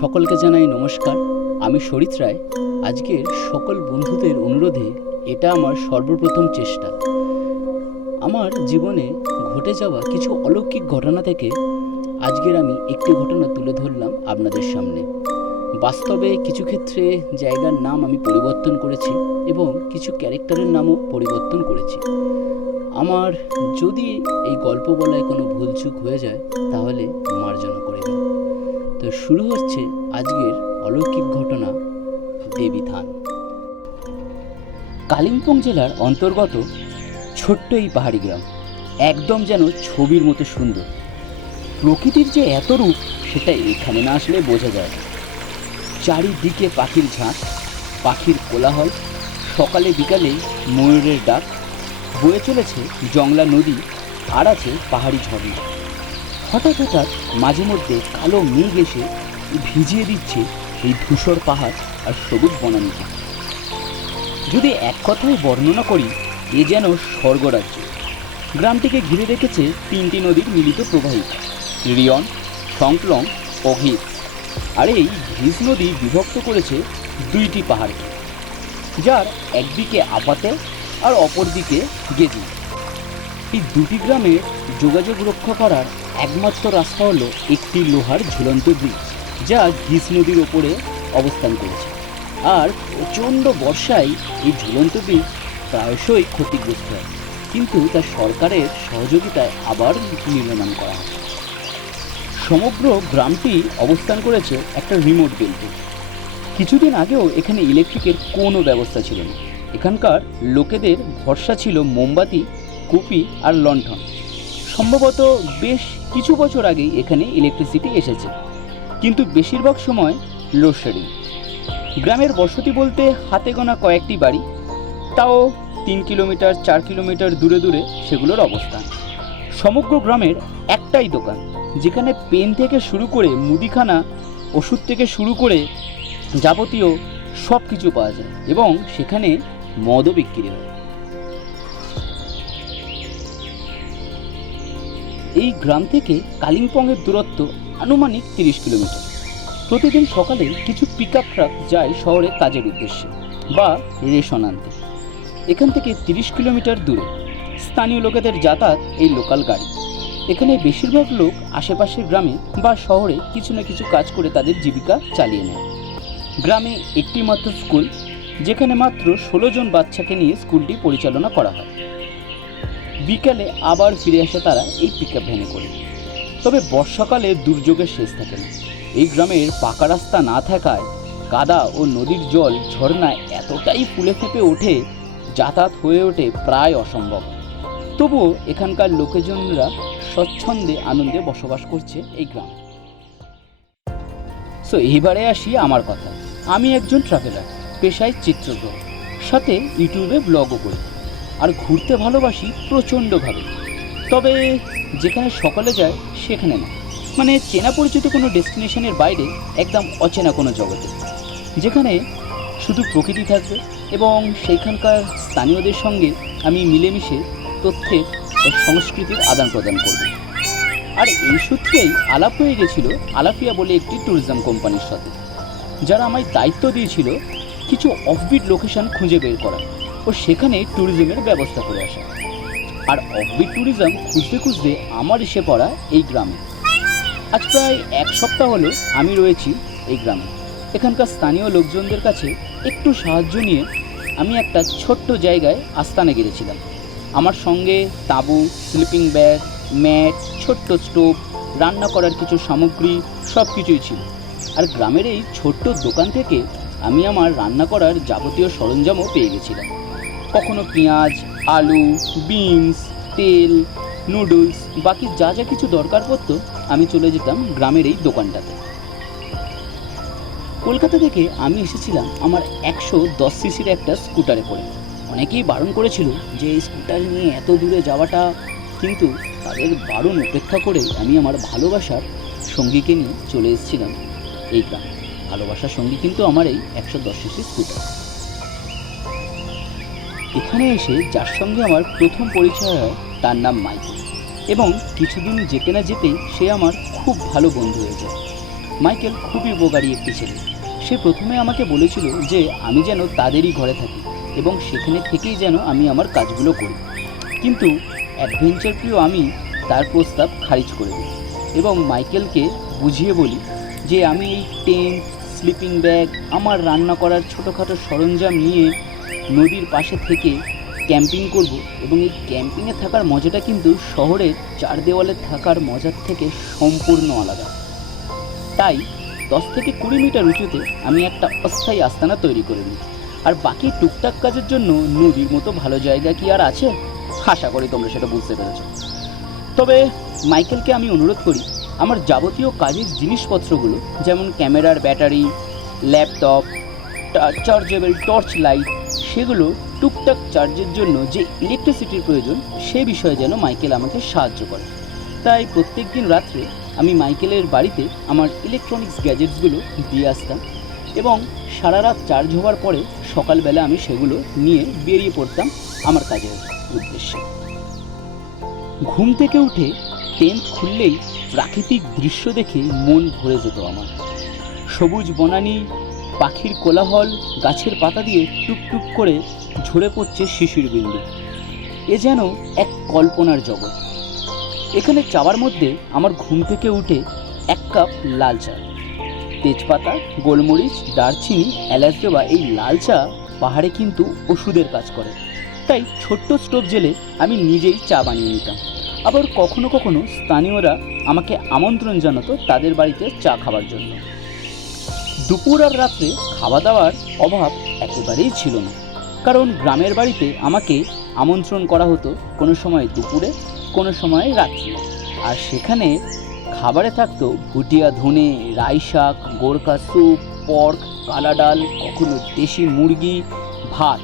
সকলকে জানাই নমস্কার। আমি শরীত রায়। আজকের সকল বন্ধুদের অনুরোধে এটা আমার সর্বপ্রথম চেষ্টা। আমার জীবনে ঘটে যাওয়া কিছু অলৌকিক ঘটনা থেকে আজকের আমি একটি ঘটনা তুলে ধরলাম আপনাদের সামনে। বাস্তবে কিছু ক্ষেত্রে জায়গার নাম আমি পরিবর্তন করেছি এবং কিছু ক্যারেক্টারের নামও পরিবর্তন করেছি। আমার যদি এই গল্প বলায় কোনো ভুলচুক হয়ে যায় তাহলে মার্জনা করবেন। তো শুরু হচ্ছে আজকের অলৌকিক ঘটনা, দেবী থান। কালিম্পং জেলার অন্তর্গত ছোট্ট এই পাহাড়ি গ্রাম একদম যেন ছবির মতো সুন্দর। প্রকৃতির যে এত রূপ সেটা এখানে না আসলে বোঝা যায়। চারিদিকে পাখির ঝাঁক, পাখির কোলাহল, সকালে বিকালে ময়ূরের ডাক, বয়ে চলেছে জংলা নদী, আর আছে পাহাড়ি ঝর্ণা। হঠাৎ হঠাৎ মাঝে মধ্যে কালো মেঘ এসে ভিজিয়ে দিচ্ছে এই ধূসর পাহাড় আর সবুজ বনানীকে। যদি এক কথায় বর্ণনা করি, এ যেন স্বর্গরাজ্য। গ্রামটিকে ঘিরে রেখেছে তিনটি নদীর মিলিত প্রবাহিকা, রিয়ন, সংকলং ও ঘিস। আর এই ঘিস নদী বিভক্ত করেছে দুইটি পাহাড়কে, যার একদিকে আপাতে আর অপরদিকে গেজি। এই দুটি গ্রামের যোগাযোগ রক্ষা করার একমাত্র রাস্তা হলো একটি লোহার ঝুলন্ত ব্রিজ, যা ঘিস নদীর ওপরে অবস্থান করেছে। আর প্রচণ্ড বর্ষায় এই ঝুলন্ত ব্রিজ প্রায়শই ক্ষতিগ্রস্ত হয়, কিন্তু তা সরকারের সহযোগিতায় আবার নির্মাণ করা হয়। সমগ্র গ্রামটি অবস্থান করেছে একটা রিমোট বেল্টে। কিছুদিন আগেও এখানে ইলেকট্রিকের কোনো ব্যবস্থা ছিল না। এখানকার লোকেদের ভরসা ছিল মোমবাতি, কুপি আর লণ্ঠন। সম্ভবত বেশ কিছু বছর আগেই এখানে ইলেকট্রিসিটি এসেছে, কিন্তু বেশিরভাগ সময় লোডশেডিং। গ্রামের বসতি বলতে হাতে গোনা কয়েকটি বাড়ি, তাও 3 কিলোমিটার 4 কিলোমিটার দূরে দূরে সেগুলোর অবস্থান। সমগ্র গ্রামের একটাই দোকান, যেখানে পেন থেকে শুরু করে মুদিখানা, ওষুধ থেকে শুরু করে যাবতীয় সব কিছু পাওয়া যায়, এবং সেখানে মদও বিক্রি হয়। এই গ্রাম থেকে কালিম্পংয়ের দূরত্ব আনুমানিক 30 কিলোমিটার। প্রতিদিন সকালে কিছু পিকআপ ট্রাক যায় শহরে কাজের উদ্দেশ্যে বা রেশন আনতে। এখান থেকে 30 কিলোমিটার দূরে স্থানীয় লোকেদের যাতায়াত এই লোকাল গাড়ি। এখানে বেশিরভাগ লোক আশেপাশের গ্রামে বা শহরে কিছু না কিছু কাজ করে তাদের জীবিকা চালিয়ে নেয়। গ্রামে একটি মাত্র স্কুল, যেখানে মাত্র 16 জন বাচ্চাকে নিয়ে স্কুলটি পরিচালনা করা হয়। বিকালে আবার ফিরে আসে তারা এই পিকআপ ভ্যানে করে। তবে বর্ষাকালে দুর্যোগের শেষ থাকে না। এই গ্রামের পাকা রাস্তা না থাকায় কাদা ও নদীর জল ঝর্ণায় এতটাই ফুলে ফেঁপে ওঠে, যাতায়াত হয়ে ওঠে প্রায় অসম্ভব। তবুও এখানকার লোকজনরা স্বচ্ছন্দে আনন্দে বসবাস করছে এই গ্রামে। সো এইবারে আসি আমার কথা। আমি একজন ট্রাভেলার, পেশায় চিত্রগ্রহ, সাথে ইউটিউবে ব্লগও করি, আর ঘুরতে ভালোবাসি প্রচণ্ডভাবে। তবে যেখানে সকলে যায় সেখানে না, মানে চেনা পরিচিত কোনো ডেস্টিনেশনের বাইরে, একদম অচেনা কোনো জগতে, যেখানে শুধু প্রকৃতি থাকবে এবং সেইখানকার স্থানীয়দের সঙ্গে আমি মিলেমিশে তথ্যের ও সংস্কৃতির আদান প্রদান করব। আর এই সূত্রেই আলাপ হয়ে গেছিল আলাপিয়া বলে একটি ট্যুরিজম কোম্পানির সাথে, যারা আমায় দায়িত্ব দিয়েছিল কিছু অফবিট লোকেশন খুঁজে বের করা ও সেখানে ট্যুরিজমের ব্যবস্থা করে আসা। আর অফবিট ট্যুরিজম খুঁজতে খুঁজতে আমার এসে পড়া এই গ্রামে। আজ প্রায় 1 সপ্তাহ হলো আমি রয়েছি এই গ্রামে। এখানকার স্থানীয় লোকজনদের কাছে একটু সাহায্য নিয়ে আমি একটা ছোট্ট জায়গায় আস্তানা গেড়েছিলাম। আমার সঙ্গে তাঁবু, স্লিপিং ব্যাগ, ম্যাট, ছোট্ট স্টোভ, রান্না করার কিছু সামগ্রী সব কিছুই ছিল। আর গ্রামের এই ছোট্ট দোকান থেকে আমি আমার রান্না করার যাবতীয় সরঞ্জামও পেয়ে গেছিলাম। কখনো পেঁয়াজ, আলু, বিনস, তেল, নুডলস, বাকি যা যা কিছু দরকার পড়তো আমি চলে যেতাম গ্রামের এই দোকানটাতে। কলকাতা থেকে আমি এসেছিলাম আমার 110 সিসির একটা স্কুটারে করে। অনেকেই বারণ করেছিল যে এই স্কুটার নিয়ে এত দূরে যাওয়াটা, কিন্তু তাদের বারণ উপেক্ষা করে আমি আমার ভালোবাসার সঙ্গীকে নিয়ে চলে এসেছিলাম এই গ্রামে। ভালোবাসার সঙ্গী কিন্তু আমার এই 110 সিসি স্কুটার। এখানে এসে যার সঙ্গে আমার প্রথম পরিচয় হয় তার নাম মাইকেল, এবং কিছুদিন যেতে না যেতেই সে আমার খুব ভালো বন্ধু হয়ে যায়। মাইকেল খুবই উপকারী একটি ছেলে। সে প্রথমে আমাকে বলেছিল যে আমি যেন তাদেরই ঘরে থাকি এবং সেখানে থেকেই যেন আমি আমার কাজগুলো করি, কিন্তু অ্যাডভেঞ্চার প্রিয় আমি তার প্রস্তাব খারিজ করে দিই এবং মাইকেলকে বুঝিয়ে বলি যে আমি এই টেন্ট, স্লিপিং ব্যাগ, আমার রান্না করার ছোটোখাটো সরঞ্জাম নিয়ে নদীর পাশে থেকে ক্যাম্পিং করব এবং এই ক্যাম্পিংয়ে থাকার মজাটা কিন্তু শহরের চার দেওয়ালে থাকার মজার থেকে সম্পূর্ণ আলাদা। তাই 10 থেকে 20 মিটার উঁচুতে আমি একটা অস্থায়ী আস্তানা তৈরি করে নিই। আর বাকি টুকটাক কাজের জন্য নদীর মতো ভালো জায়গা কি আর আছে? আশা করি তোমরা সেটা বুঝতে পেরেছ। তবে মাইকেলকে আমি অনুরোধ করি আমার যাবতীয় কাজের জিনিসপত্রগুলো, যেমন ক্যামেরার battery, laptop, chargeable torch light, সেগুলো টুকটাক চার্জের জন্য যে ইলেকট্রিসিটির প্রয়োজন সে বিষয়ে যেন মাইকেল আমাকে সাহায্য করে। তাই প্রত্যেক দিন রাত্রে আমি মাইকেলের বাড়িতে আমার ইলেকট্রনিক্স গ্যাজেটসগুলো দিয়ে আসতাম এবং সারা রাত চার্জ হওয়ার পরে সকালবেলা আমি সেগুলো নিয়ে বেরিয়ে পড়তাম আমার কাজের উদ্দেশ্যে। ঘুম থেকে উঠে টেন্ট খুললেই প্রাকৃতিক দৃশ্য দেখে মন ভরে যেত আমার। সবুজ বনানী, পাখির কোলাহল, গাছের পাতা দিয়ে টুকটুক করে ঝরে পড়ছে শিশির বিন্দু। এ যেন এক কল্পনার জগৎ। এখানে চাওয়ার মধ্যে আমার ঘুম থেকে উঠে 1 কাপ লাল চা, তেজপাতা, গোলমরিচ, দারচিনি, এলাচ দেওয়া এই লাল চা পাহাড়ে কিন্তু ওষুধের কাজ করে। তাই ছোট্ট স্টোভ জেলে আমি নিজেই চা বানিয়ে নিতাম। আবার কখনো কখনো স্থানীয়রা আমাকে আমন্ত্রণ জানাতো তাদের বাড়িতে চা খাবার জন্য। দুপুর আর রাত্রে খাওয়া দাওয়ার অভাব একেবারেই ছিল না, কারণ গ্রামের বাড়িতে আমাকে আমন্ত্রণ করা হতো কোনো সময় দুপুরে, কোনো সময় রাত্রে। আর সেখানে খাবারে থাকতো ভুটিয়া ধনে, রাই শাক, গোরকা স্যুপ, পর্ক, কালা ডাল, কখনো দেশি মুরগি, ভাত।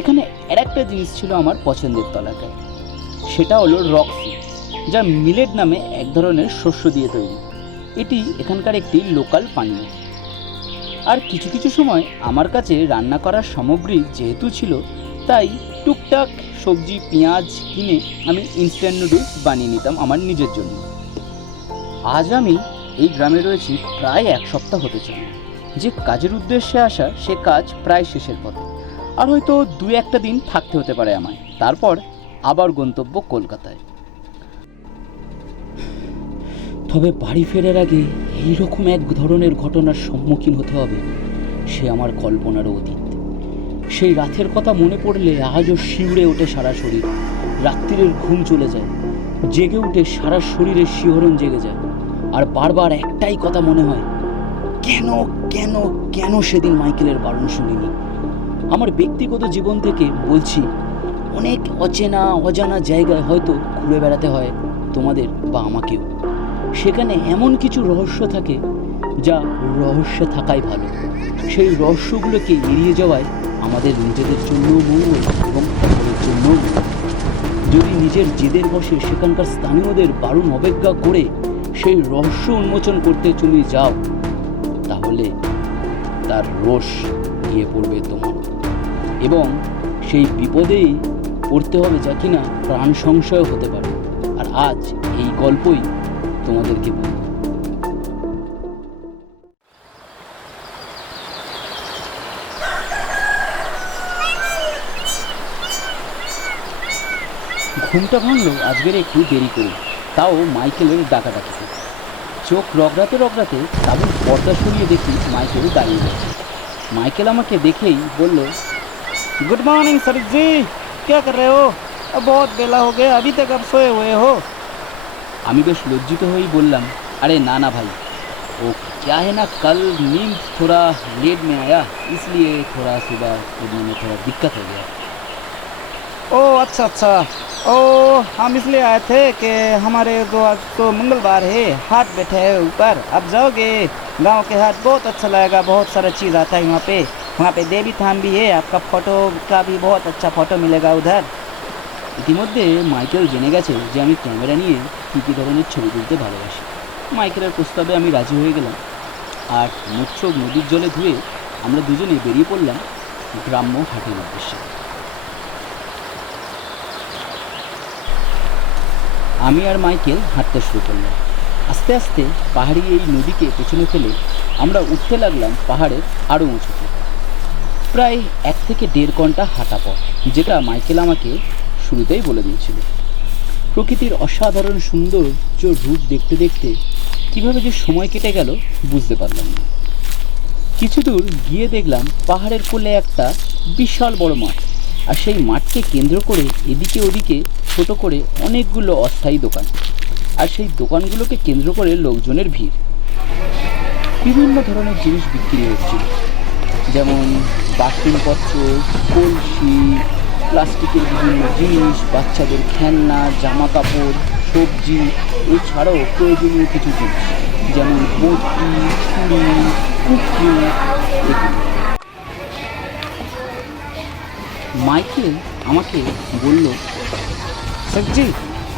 এখানে আর একটা জিনিস ছিল আমার পছন্দের তালিকায়, সেটা হলো রক্সি, যা মিলেট নামে এক ধরনের শস্য দিয়ে তৈরি। এটি এখানকার একটি লোকাল পানীয়। আর কিছু কিছু সময় আমার কাছে রান্না করার সামগ্রী যেহেতু ছিল, তাই টুকটাক সবজি, পেঁয়াজ কিনে আমি ইনস্ট্যান্ট নুডলস বানিয়ে নিতাম আমার নিজের জন্য। আজ আমি এই গ্রামে রয়েছি প্রায় 1 সপ্তাহ হতে চলে। যে কাজের উদ্দেশ্যে আসা সে কাজ প্রায় শেষের পথে। আর হয়তো 2-1টা দিন থাকতে হতে পারে আমায়, তারপর আবার গন্তব্য কলকাতায়। তবে বাড়ি ফেরার আগে এইরকম এক ধরনের ঘটনার সম্মুখীন হতে হবে, সে আমার কল্পনারও অতীত। সেই রাতের কথা মনে পড়লে আজও শিউরে ওঠে সারা শরীর। রাত্রিরের ঘুম চলে যায়, জেগে উঠে সারা শরীরের শিহরণ জেগে যায়। আর বারবার একটাই কথা মনে হয়, কেন কেন কেন সেদিন মাইকেলের বারণ শুনিনি। আমার ব্যক্তিগত জীবন থেকে বলছি, অনেক অচেনা অজানা জায়গায় হয়তো ঘুরে বেড়াতে হয় তোমাদের বা আমাকেও। সেখানে এমন কিছু রহস্য থাকে যা রহস্যে থাকাই ভালো। সেই রহস্যগুলোকে এড়িয়ে যাওয়ায় আমাদের নিজেদের জন্যও মঙ্গল এবং অপরের জন্যও। যদি নিজের জেদের বসে সেখানকার স্থানীয়দের বারণ অবজ্ঞা করে সেই রহস্য উন্মোচন করতে তুমি যাও, তাহলে তার রোষ গিয়ে পড়বে তোমার এবং সেই বিপদেই পড়তে হবে যা কিনা প্রাণ সংশয় হতে পারে। আর আজ এই গল্পই তোমাদেরকে বলব। ঘুমটা ভাঙলো আজকের একটু দেরি করে, তাও মাইকেলের ডাকাডাকিতে। চোখ রগড়াতে রগড়াতে তাদের পর্দা সরিয়ে দেখি মাইকেল দাঁড়িয়ে গেছে। মাইকেল আমাকে দেখেই বলল, गुड मॉर्निंग सर जी, क्या कर रहे हो? अब बहुत बेला हो गया, अभी तक आप सोए हुए हो? আমি বেশ লজ্জিত হয়েই বললাম, अरे ना ना भाई, वो क्या है ना, कल नींद थोड़ा लेट में आया, इसलिए थोड़ा सुबह उठने में थोड़ा दिक्कत हो गया। ओ अच्छा अच्छा, ओ हम इसलिए आए थे कि हमारे तो आज तो मंगलवार है, हाट बैठे है ऊपर, आप जाओगे? गांव के हाट बहुत अच्छा लगेगा, बहुत सारा चीज़ आता है वहाँ पे देवी थान भी है, आपका फ़ोटो का भी बहुत अच्छा फ़ोटो मिलेगा उधर। ইতিমধ্যে মাইকেল জেনে গেছে যে আমি ক্যামেরা নিয়ে কী কী ধরনের ছবি তুলতে ভালোবাসি। মাইকেলের প্রস্তাবে আমি রাজি হয়ে গেলাম আর মুখ চোখ নদীর জলে ধুয়ে আমরা দুজনে বেরিয়ে পড়লাম গ্রাম্য হাটের উদ্দেশ্যে। আমি আর মাইকেল হাঁটতে শুরু করলাম। আস্তে আস্তে পাহাড়ি এই নদীকে পেছনে ফেলে আমরা উঠতে লাগলাম পাহাড়ের আরও উঁচুতে। প্রায় 1 থেকে 1.5 ঘন্টা হাঁটা পথ, যেটা মাইকেল আমাকে শুরুতেই বলে দিয়েছিল। প্রকৃতির অসাধারণ সৌন্দর্য রূপ দেখতে দেখতে কীভাবে যে সময় কেটে গেল বুঝতে পারলাম না। কিছু দূর গিয়ে দেখলাম পাহাড়ের কোলে একটা বিশাল বড় মাঠ, আর সেই মাঠকে কেন্দ্র করে এদিকে ওদিকে ছোট করে অনেকগুলো অস্থায়ী দোকান, আর সেই দোকানগুলোকে কেন্দ্র করে লোকজনের ভিড়। বিভিন্ন ধরনের জিনিস বিক্রি হচ্ছিল, যেমন বাসনপত্র, কলসি, প্লাস্টিকের বিভিন্ন জিনিস, বাচ্চাদের খেলনা, জামা কাপড়, সবজি, এছাড়াও প্রয়োজনীয় কিছু জিনিস যেমন বটি, ছুরি, কুকি এগুলো। মাইকেল আমাকে বলল, सब्जी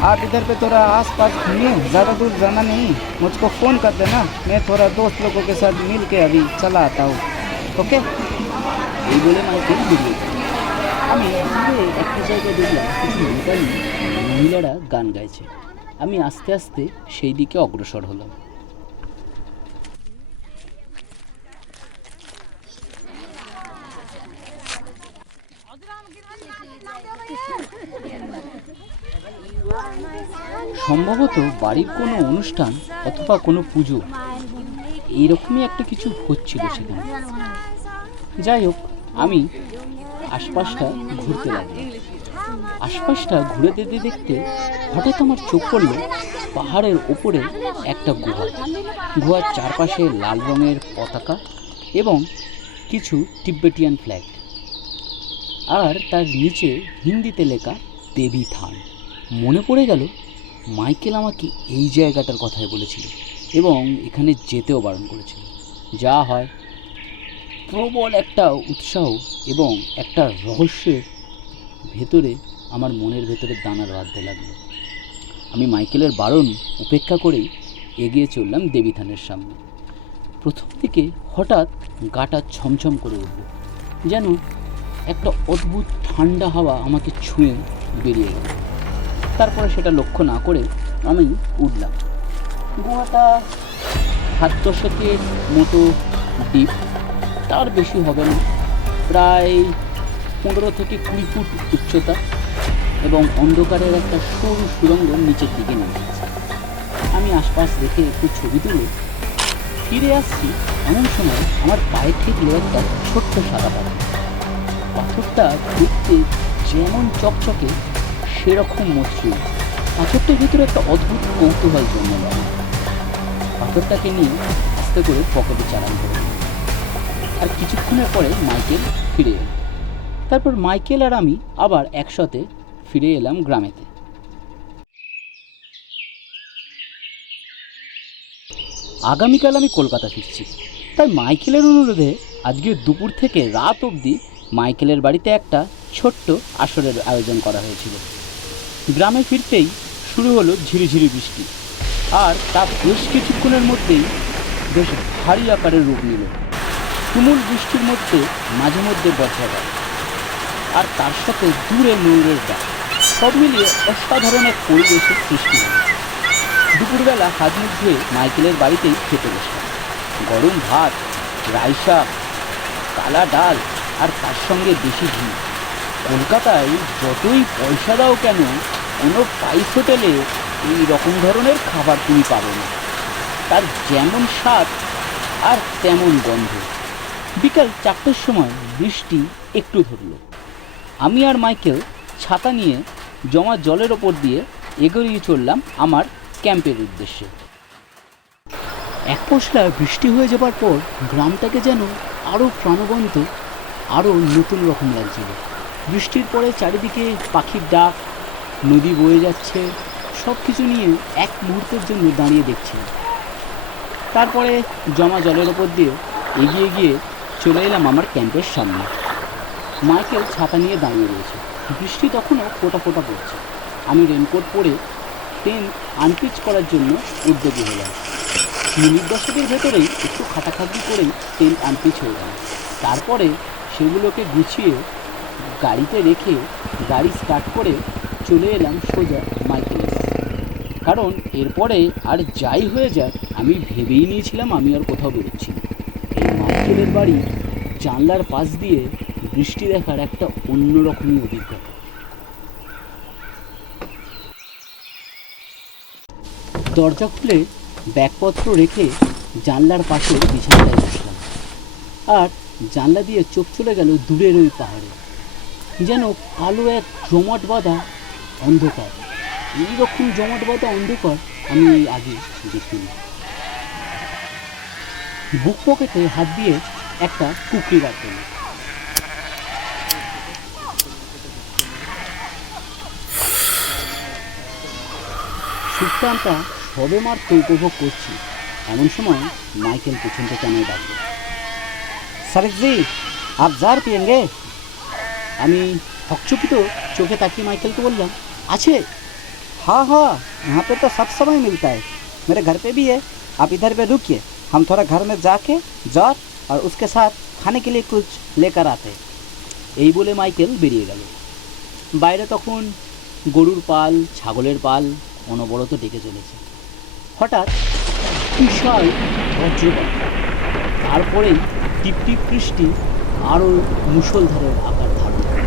आप इधर पे थोड़ा आस पास घूमिए, ज़्यादा दूर जाना नहीं, मुझको फ़ोन कर देना, मैं थोड़ा दोस्त लोगों के साथ मिल के अभी चला आता हूँ, ओके। এই বলে মাইকেল বেরিয়ে গেল। আমি দূরে একটা জায়গায় দেখলাম কিছু নেপালি মহিলারা গান গাইছে। আমি আস্তে আস্তে সেই দিকে অগ্রসর হলাম। সম্ভবত বাড়ির কোনো অনুষ্ঠান অথবা কোনো পুজো, এইরকমই একটা কিছু হচ্ছিল সেখানে। যাই হোক, আমি আশপাশটা ঘুরতে লাগলাম। আশপাশটা ঘুরে দেখতে দেখতে হঠাৎ আমার চোখ পড়ল পাহাড়ের ওপরে একটা গুহা। গুহার চারপাশে লাল রঙের পতাকা এবং কিছু তিব্বেটিয়ান ফ্ল্যাগ, আর তার নিচে হিন্দিতে লেখা দেবী থান। মনে পড়ে গেল মাইকেল আমাকে এই জায়গাটার কথাই বলেছিল এবং এখানে যেতেও বারণ করেছিল। যা হয়, প্রবল একটা উৎসাহ এবং একটা রহস্যের ভেতরে আমার মনের ভেতরে দানার বাঁধতে লাগলো। আমি মাইকেলের বারণ উপেক্ষা করেই এগিয়ে চললাম দেবী থানের সামনে। প্রথম দিকে হঠাৎ গাটা ছমছম করে উঠল, যেন একটা অদ্ভুত ঠান্ডা হাওয়া আমাকে ছুঁয়ে বেরিয়ে গেল। তারপরে সেটা লক্ষ্য না করে আমি উঠলাম। গুহাটা 7-10 মতো ডিপ, তার বেশি হবে না, প্রায় 15 থেকে 20 ফুট উচ্চতা, এবং অন্ধকারের একটা সরু সুড়ঙ্গ নিচের দিকে নেমে গেছে। আমি আশপাশ দেখে একটু ছবি তুলে ফিরে আসছি, এমন সময় আমার পায়ে ঠেকলো একটা ছোট্ট সাদা পাথর। পাথরটা দেখতে যেমন চকচকে সেরকম মসৃণ। পাথরটার ভিতরে একটা অদ্ভুত কৌতূহল জন্মল। পাথরটাকে নিয়ে আস্তে করে পকেটে চালান করে, আর কিছুক্ষণের পরে মাইকেল ফিরে এল। তারপর মাইকেল আর আমি আবার একসাথে ফিরে এলাম গ্রামেতে। আগামীকাল আমি কলকাতা ফিরছি, তাই মাইকেলের অনুরোধে আজকে দুপুর থেকে রাত অবধি মাইকেলের বাড়িতে একটা ছোট্ট আসরের আয়োজন করা হয়েছিল। গ্রামে ফিরতেই শুরু হলো ঝিরিঝিরি বৃষ্টি, আর তা বেশ কিছুক্ষণের মধ্যেই বেশ ভারী আকারের রূপ নিল। তুমুল বৃষ্টির মধ্যে মাঝে মধ্যে বজ্রাঘাত, আর তার সাথে দূরে ময়ূরের ডাক, সব মিলিয়ে অসাধারণ এক পরিবেশের সৃষ্টি হল। দুপুরবেলা হাত মুখ ধুয়ে মাইকেলের বাড়িতেই খেতে বসলাম। গরম ভাত, রাই শাক, কালা ডাল, আর তার সঙ্গে বেশি ঘি। কলকাতায় যতই পয়সা দাও কেন, কোনো 5 হোটেলে এই রকম ধরনের খাবার তুমি পাবে না। তার যেমন স্বাদ আর তেমন গন্ধ। বিকাল 4টের সময় বৃষ্টি একটু ধরল। আমি আর মাইকেল ছাতা নিয়ে জমা জলের ওপর দিয়ে এগিয়ে চললাম আমার ক্যাম্পের উদ্দেশ্যে। এক পশলা বৃষ্টি হয়ে যাবার পর গ্রামটাকে যেন আরও প্রাণবন্ত, আরও নতুন রকম লাগছিল। বৃষ্টির পরে চারিদিকে পাখির ডাক, নদী বয়ে যাচ্ছে, সব কিছু নিয়ে এক মুহূর্তের জন্য দাঁড়িয়ে দেখছিলাম। তারপরে জমা জলের ওপর দিয়ে এগিয়ে গিয়ে চলে এলাম আমার ক্যাম্পের সামনে। মাইকেল ছাতা নিয়ে দাঁড়িয়ে রয়েছে। বৃষ্টি তখনও ফোঁটা ফোঁটা পড়ছে। আমি রেনকোট পরে টেন্ট আনপিচ করার জন্য উদ্যোগী হলাম। মিনিট 10-এর ভেতরেই একটু খাটাখাটি করেই টেন্ট আনপিচ হয়ে গেল। তারপরে সেগুলোকে গুছিয়ে গাড়িতে রেখে গাড়ি স্টার্ট করে চলে এলাম সোজা মাইকেলের। কারণ এরপরে আর যাই হয়ে যাক আমি ভেবেই নিয়েছিলাম আমি আর কোথাও বেরোচ্ছি না। এই মাইকেলের বাড়ি জানলার পাশ দিয়ে বৃষ্টি দেখার একটা অন্যরকমই অভিজ্ঞতা। দরজা খুলে ব্যাগপত্র রেখে জানলার পাশে বিছানাটায় বসলাম, আর জানলা দিয়ে চোখ চলে গেল দূরের ওই পাহাড়ে। যেন কালো এক জমাট বাঁধা অন্ধকার। এইরকম জমাট বাঁধা অন্ধকার আমি আগে দেখিনি। বুক পকেটে হাত দিয়ে একটা কুকরি বার করলাম। শীতকালটা সবে মাত্র উপভোগ করছি, এমন সময় মাইকেল পেছন থেকে আমায় ডাকলো। सर जी आप जार पियेंगे? আমি হকচকিত চোখে তাকিয়ে মাইকেলকে বললাম, আছে। हाँ हाँ, यहाँ पे तो सब समय मिलता है, मेरे घर पे भी है। आप इधर पे रुकिए, हम थोड़ा घर में जाके जार और उसके साथ खाने के लिए कुछ लेकर आते हैं। এই বলে মাইকেল বেরিয়ে গেল। বাইরে তখন গরুর পাল, ছাগলের পাল অনবরত ডেকে চলেছে। হঠাৎ বিশাল বজ্রপাত, তারপরেই টিপটিপ বৃষ্টি আরও মুষলধারের আকার ধারণ করে।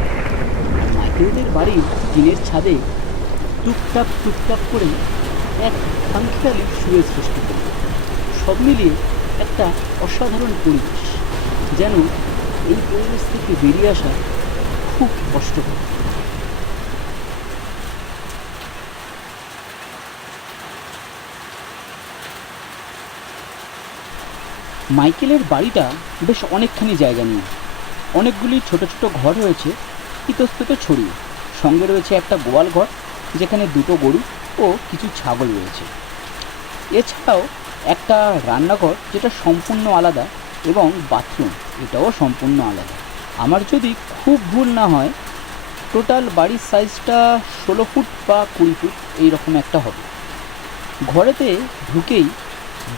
আর মাইকেলদের বাড়ির টিনের ছাদে টুকটাক করে এক খামখেয়ালি সুরের সৃষ্টি করে। সব মিলিয়ে একটা অসাধারণ পরিবেশ, যেন এই পরিবেশ থেকে বেরিয়ে আসা খুব কষ্টকর। মাইকেলের বাড়িটা বেশ অনেকখানি জায়গা নিয়ে, অনেকগুলি ছোট ছোট ঘর রয়েছে ইতস্তত ছড়িয়ে। সঙ্গে রয়েছে একটা গোয়াল ঘর, যেখানে দুটো গরু ও কিছু ছাগল রয়েছে। এছাড়াও একটা রান্নাঘর যেটা সম্পূর্ণ আলাদা, এবং বাথরুম এটাও সম্পূর্ণ আলাদা। আমার যদি খুব ভুল না হয়, টোটাল বাড়ির সাইজটা 16 ফুট বা 20 ফুট এইরকম একটা হবে। ঘরেতে ঢুকেই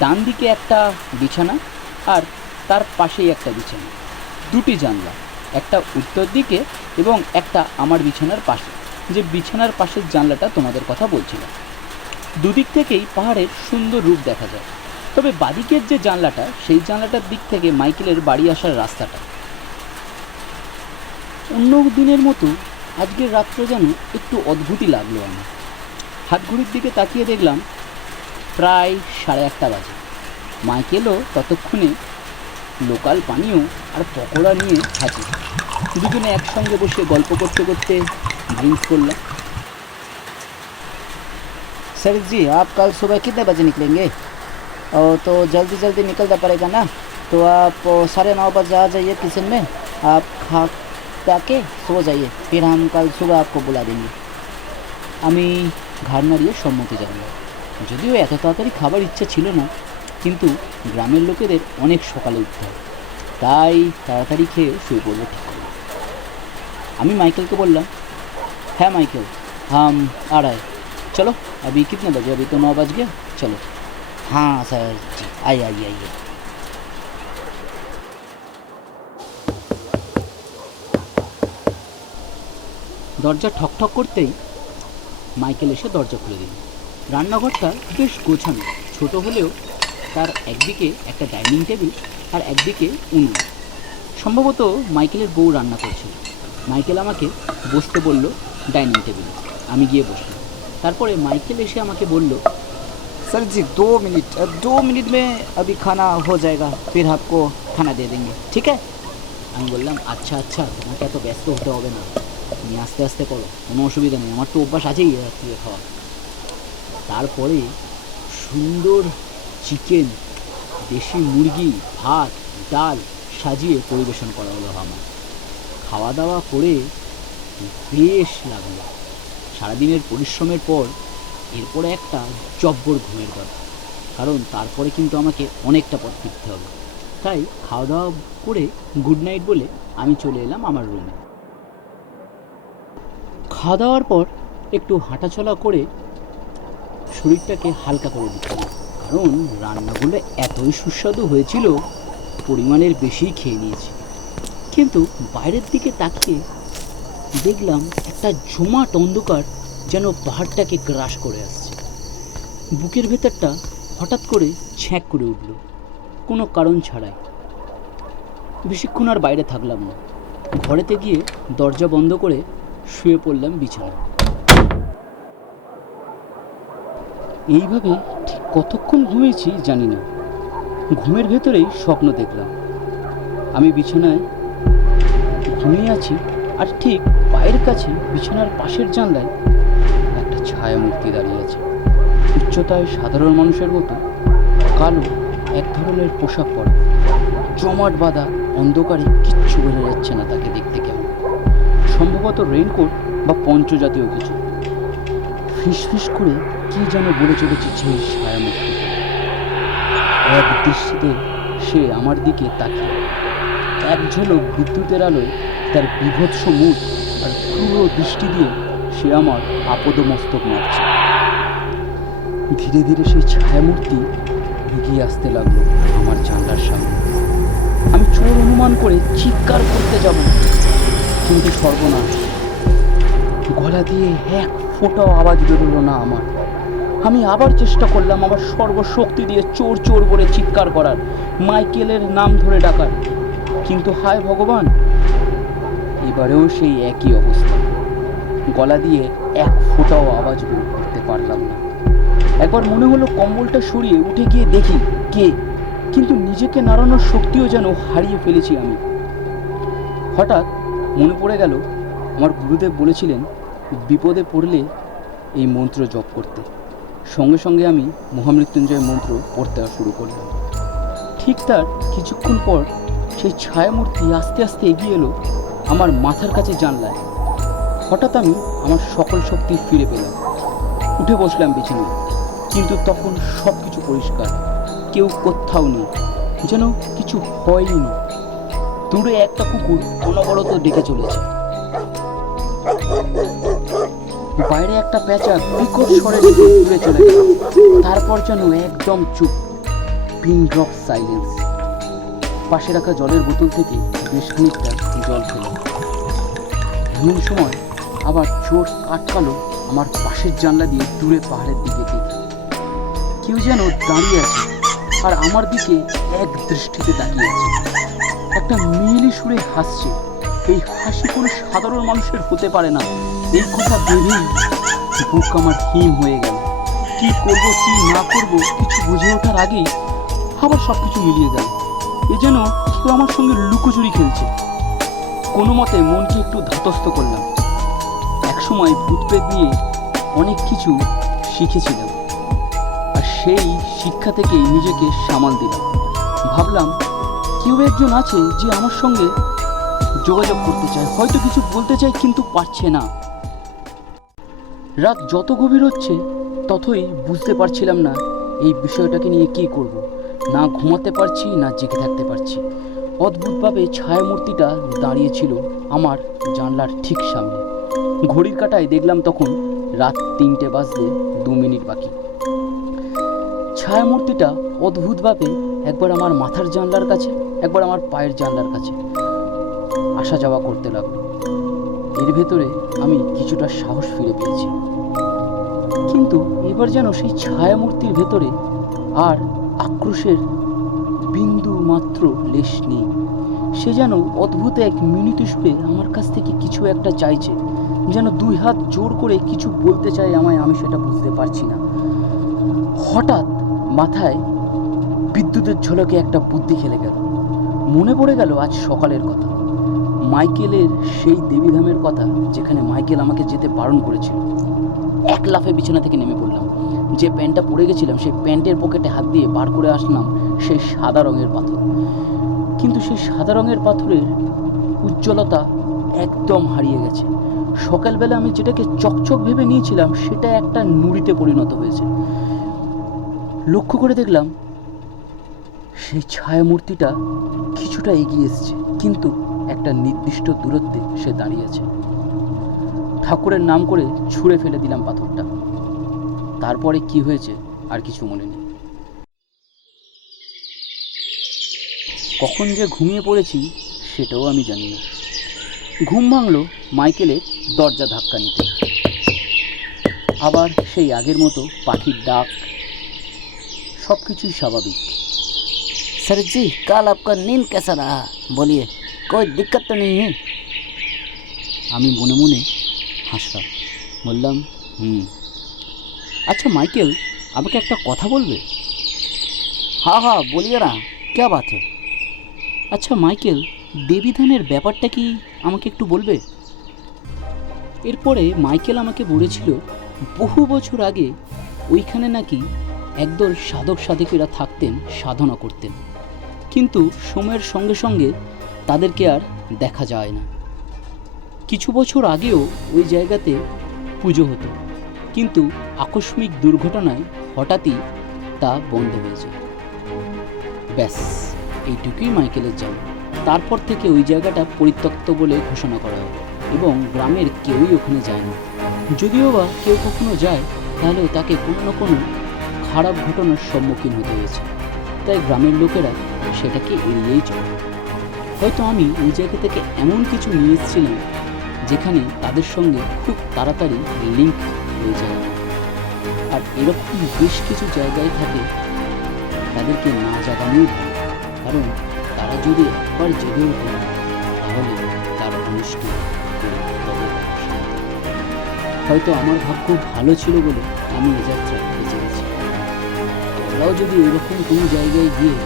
ডান দিকে একটা বিছানা, আর তার পাশেই একটা বিছানা, দুটি জানলা, একটা উত্তর দিকে এবং একটা আমার বিছানার পাশে, যে বিছানার পাশের জানলাটা তোমাদের কথা বলছিলাম। দুদিক থেকেই পাহাড়ের সুন্দর রূপ দেখা যায়। তবে বাদিকের যে জানলাটা, সেই জানলাটার দিক থেকে মাইকেলের বাড়ি আসার রাস্তাটা। অন্য দিনের মতো আজকের রাত্রে যেন একটু অদ্ভুতই লাগলো আমার। হাত ঘড়ির দিকে তাকিয়ে দেখলাম প্রায় 1:30 বাজে। মাইকেলও ততক্ষণে লোকাল পানীয় আর পকোড়া নিয়ে হাজির। দুজনে একসঙ্গে বসে গল্প করতে করতে ড্রিঙ্কস করলাম। सर जी आप कल सुबह कितने बजे निकलेंगे? और तो जल्दी जल्दी निकलना पड़ेगा ना, तो आप 9:30 बजे आ जाइए किचन में, आप खा के सो जाइए, फिर हम कल सुबह आपको बुला देंगे। আমি ঘাড় নাড়িয়ে সম্মতি জানালাম। যদিও এত তাড়াতাড়ি খাবার ইচ্ছা ছিল না, কিন্তু গ্রামের লোকেদের অনেক সকালে উঠতে হয়, তাই তাড়াতাড়ি খেয়ে শুয়ে পড়বো ঠিক করলাম। আমি মাইকেলকে বললাম, হ্যাঁ মাইকেল, हम आ रहे हैं, चलो अभी कितने बजे? अभी तो 9 बज गया, चलो। हाँ सर जी, आइए आइए आइए। দরজা ঠকঠক করতেই মাইকেল এসে দরজা খুলে দিল। রান্নাঘরটা বেশ গোছানো, ছোট হলেও তার একদিকে একটা ডাইনিং টেবিল আর একদিকে উনুন। সম্ভবত মাইকেলের বউ রান্না করছিল। মাইকেল আমাকে বসতে বলল ডাইনিং টেবিলে। আমি গিয়ে বসলাম। তারপরে মাইকেল এসে আমাকে বলল, सर जी 2 मिनट में अभी खाना हो जाएगा, फिर आपको खाना दे देंगे, ठीक है? আমি বললাম, আচ্ছা আচ্ছা, তোমাকে এত ব্যস্ত হতে হবে না, তুমি আস্তে আস্তে করো, কোনো অসুবিধা নেই, আমার তো অভ্যাস আছেই রাত্রিরে খাওয়া। তারপরে সুন্দর চিকেন, দেশি মুরগি, ভাত, ডাল সাজিয়ে পরিবেশন করা হলো আমার। খাওয়া দাওয়া করে বেশ লাগলো। সারাদিনের পরিশ্রমের পর এরপরে একটা জব্বর ঘুমের দরকার, কারণ তারপরে কিন্তু আমাকে অনেকটা পথ ফিরতে হবে। তাই খাওয়া দাওয়া করে গুড নাইট বলে আমি চলে এলাম আমার রুমে। খাওয়া দাওয়ার পর একটু হাঁটাচলা করে শরীরটাকে হালকা করে দিতাম, কারণ রান্নাগুলো এতই সুস্বাদু হয়েছিল, পরিমাণের বেশিই খেয়ে নিয়েছি। কিন্তু বাইরের দিকে তাকিয়ে দেখলাম একটা জমাট অন্ধকার যেন পাহাড়টাকে গ্রাস করে আসছে। বুকের ভেতরটা হঠাৎ করে ছ্যাঁক করে উঠল, কোনো কারণ ছাড়াই। বেশিক্ষণ আর বাইরে থাকলাম না, ঘরেতে গিয়ে দরজা বন্ধ করে শুয়ে পড়লাম বিছানায়। এইভাবে ঠিক কতক্ষণ ঘুমিয়েছি জানি না। ঘুমের ভেতরেই স্বপ্ন দেখলাম আমি বিছানায় ঘুমিয়ে আছি, আর ঠিক পায়ের কাছে বিছানার পাশের জানলায় একটা ছায়ামূর্তি দাঁড়িয়ে আছে। উচ্চতায় সাধারণ মানুষের মতো, কালো এক ধরনের পোশাক পরা, জমাট বাঁধা, অন্ধকারে কিচ্ছু বোঝা যাচ্ছে না তাকে দেখতে কেমন। সম্ভবত রেইনকোট বা পঞ্চজাতীয় কিছু। ফিসফিস করে কি যেন বলে চলেছে সেই ছায়ামূর্তি। এক দৃষ্টিতে সে আমার দিকে তাকিয়ে, এক ঝলক বিদ্যুতের আলোয় তার বীভৎস মুখ আর ক্রূর দৃষ্টি দিয়ে সে আমার আপদমস্তক মারছে। ধীরে ধীরে সেই ছায়ামূর্তি এগিয়ে আসতে লাগলো আমার জানলার সামনে। আমি চোর অনুমান করে চিৎকার করতে যাব, কিন্তু সর্বনাশ, গলা দিয়ে এক ফোঁটাও আওয়াজ বেরোলো না আমার। আমি আবার চেষ্টা করলাম আমার সর্বশক্তি দিয়ে চোর চোর বলে চিৎকার করার, মাইকেলের নাম ধরে ডাকার, কিন্তু হায় ভগবান, এবারেও সেই একই অবস্থা। গলা দিয়ে এক ফোঁটাও আওয়াজ বের করতে পারলাম না। একবার মনে হলো কম্বলটা সরিয়ে উঠে গিয়ে দেখি কে, কিন্তু নিজেকে নাড়ানোর শক্তিও যেন হারিয়ে ফেলেছি আমি। হঠাৎ মনে পড়ে গেল আমার গুরুদেব বলেছিলেন বিপদে পড়লে এই মন্ত্র জপ করতে। সঙ্গে সঙ্গে আমি মহামৃত্যুঞ্জয় মন্ত্র পড়তে শুরু করলাম। ঠিক তার কিছুক্ষণ পর সেই ছায়ামূর্তি আস্তে আস্তে এগিয়ে এলো আমার মাথার কাছে জানলায়। হঠাৎ আমি আমার সকল শক্তি ফিরে পেলাম, উঠে বসলাম বিছানায়। কিন্তু তখন সব কিছু পরিষ্কার, কেউ কোথাও নেই, যেন কিছু হয়নি। দূরে একটা কুকুর অনবরত ডেকে চলেছে, বাইরে একটা প্যাঁচা বিকট স্বরে ডেকে দূরে চলে গেল। তারপর যেন একদম চুপ, পিন ড্রপ সাইলেন্স। পাশে রাখা জলের বোতল থেকে বেশ খানিকটা জল খেল। এমন সময় আবার চোর আটকালো আমার পাশের জানলা দিয়ে দূরে পাহাড়ের দিকে দেখি। কেউ যেন দাঁড়িয়ে আছে আর আমার দিকে এক দৃষ্টিতে তাকিয়ে আছে। একটা মেয়েলি সুরে হাসছে। এই হাসি কোনো সাধারণ মানুষের হতে পারে না। এই কথা ভেবেই বুক আমার হিম হয়ে গেল। কি করব কি না করব কিছু বুঝে ওঠার আগেই আবার সব কিছু মিলিয়ে গেল। এ যেন কেউ আমার সঙ্গে লুকোচুরি খেলছে। কোনো মতে মনকে একটু ধাতস্থ করলাম। একসময় ভূতপ্রেত নিয়ে অনেক কিছু শিখেছিলাম, আর সেই শিক্ষা থেকেই নিজেকে সামাল দিলাম। ভাবলাম কেউ একজন আছে যে আমার সঙ্গে যোগাযোগ করতে চায়, হয়তো কিছু বলতে চায় কিন্তু পারছে না। রাত যত গভীর হচ্ছে ততই বুঝতে পারছিলাম না এই বিষয়টাকে নিয়ে কী করব। না ঘুমাতে পারছি, না জেগে থাকতে পারছি। অদ্ভুতভাবে ছায়ামূর্তিটা দাঁড়িয়েছিল আমার জানলার ঠিক সামনে। ঘড়ির কাঁটায় দেখলাম তখন রাত 3টে বাজতে 2 মিনিট বাকি। ছায়ামূর্তিটা অদ্ভুতভাবে একবার আমার মাথার জানলার কাছে, একবার আমার পায়ের জানলার কাছে আসা যাওয়া করতে লাগলো। এর ভেতরে আমি কিছুটা সাহস ফিরে পেয়েছি, কিন্তু এবার যেন সেই ছায়ামূর্তির ভেতরে আর আক্রোশের বিন্দু মাত্র লেশ নেই। সে যেন অদ্ভুত এক মিনতি সুরে আমার কাছ থেকে কিছু একটা চাইছে, যেন 2 হাত জোর করে কিছু বলতে চায় আমায়, আমি সেটা বুঝতে পারছি না। হঠাৎ মাথায় বিদ্যুতের ঝলকে একটা বুদ্ধি খেলে গেল। মনে পড়ে গেল আজ সকালের কথা, মাইকেলের সেই দেবীধামের কথা, যেখানে মাইকেল আমাকে যেতে বারণ করেছিল। এক লাফে বিছানা থেকে নেমে পড়লাম। যে প্যান্টটা পরে গেছিলাম সেই প্যান্টের পকেটে হাত দিয়ে বার করে আসলাম সেই সাদা রঙের পাথর। কিন্তু সেই সাদা রঙের পাথরের উজ্জ্বলতা একদম হারিয়ে গেছে। সকালবেলা আমি যেটাকে চকচক ভেবে নিয়েছিলাম সেটা একটা নুড়িতে পরিণত হয়েছে। লক্ষ্য করে দেখলাম সেই ছায়ামূর্তিটা কিছুটা এগিয়ে এসছে, কিন্তু একটা নির্দিষ্ট দূরত্বে সে দাঁড়িয়ে আছে। ঠাকুরের নাম করে ছুঁড়ে ফেলে দিলাম পাথরটা। তারপরে কি হয়েছে আর কিছু মনে নেই। কখন যে ঘুমিয়ে পড়েছি সেটাও আমি জানি না। ঘুম ভাঙল মাইকেলের দরজা ধাক্কা নিতে। আবার সেই আগের মতো পাখির ডাক, সব কিছুই স্বাভাবিক। सर जी कल आपका नींद कैसा रहा? बोलिए, कोई दिक्कत तो नहीं है? আমি মনে মনে হাসলাম, বললাম আচ্ছা মাইকেল, আমাকে একটা কথা বলবে? हाँ हाँ बोलिए ना, क्या बात है? আচ্ছা মাইকেল, দেবীধানের ব্যাপারটা কি আমাকে একটু বলবে? এরপরে মাইকেল আমাকে বলেছিল বহু বছর আগে ওইখানে নাকি একদল সাধক সাধকেরা থাকতেন, সাধনা করতেন, কিন্তু সময়ের সঙ্গে সঙ্গে তাদেরকে আর দেখা যায় না। কিছু বছর আগেও ওই জায়গাতে পুজো হতো, কিন্তু আকস্মিক দুর্ঘটনায় হঠাৎই তা বন্ধ হয়ে যায়। ব্যাস এইটুকুই মাইকেলের জানা। তারপর থেকে ওই জায়গাটা পরিত্যক্ত বলে ঘোষণা করা হয় এবং গ্রামের কেউই ওখানে যায় না। যদিও বা কেউ কখনো যায়, তাহলেও তাকে কোনো না কোনো খারাপ ঘটনার সম্মুখীন হতে হয়েছে, তাই গ্রামের লোকেরা সেটাকে এড়িয়েই চলে। হয়তো আমি ওই জায়গা থেকে এমন কিছু নিয়ে এসেছিলাম যেখানে তাদের সঙ্গে খুব তাড়াতাড়ি লিঙ্ক হয়ে যায়। আর এরকম বেশ কিছু জায়গায় থাকে, তাদেরকে না জাগানোই ভালো, কারণ তারা যদি একবার জেগে ওঠে তাহলে তার অনিষ্ট করে তবে শান্তি। হয়তো আমার ভাগ্য ভালো ছিল বলে আমি এ যাত্রায় বেঁচে গেছি। তোমরাও যদি এরকম কোনো জায়গায় গিয়ে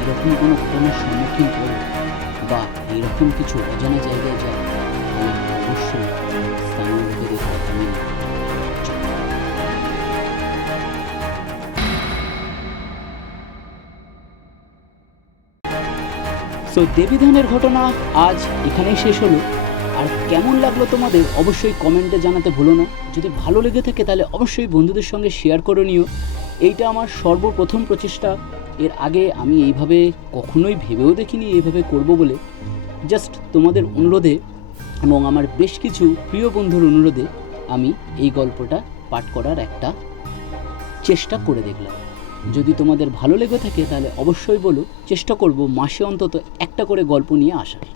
এরকম কোনো ঘটনার সম্মুখীন করো বা এরকম কিছু অজানা জায়গায় যাও, তাহলে অবশ্যই স্থানীয় লোকেদের কথা মেনে চলতে হবে। সো দেবীধানের ঘটনা আজ এখানেই শেষ হলো। আর কেমন লাগলো তোমাদের অবশ্যই কমেন্টে জানাতে ভুলো না। যদি ভালো লেগে থাকে তাহলে অবশ্যই বন্ধুদের সঙ্গে শেয়ার করে নিও। এইটা আমার সর্বপ্রথম প্রচেষ্টা। এর আগে আমি এইভাবে কখনোই ভেবেও দেখিনি এইভাবে করব বলে। জাস্ট তোমাদের অনুরোধে এবং আমার বেশ কিছু প্রিয় বন্ধুর অনুরোধে আমি এই গল্পটা পাঠ করার একটা চেষ্টা করে দেখলাম। যদি তোমাদের ভালো লেগে থাকে তাহলে অবশ্যই বলো, চেষ্টা করব মাসে অন্তত একটা করে গল্প নিয়ে আসার।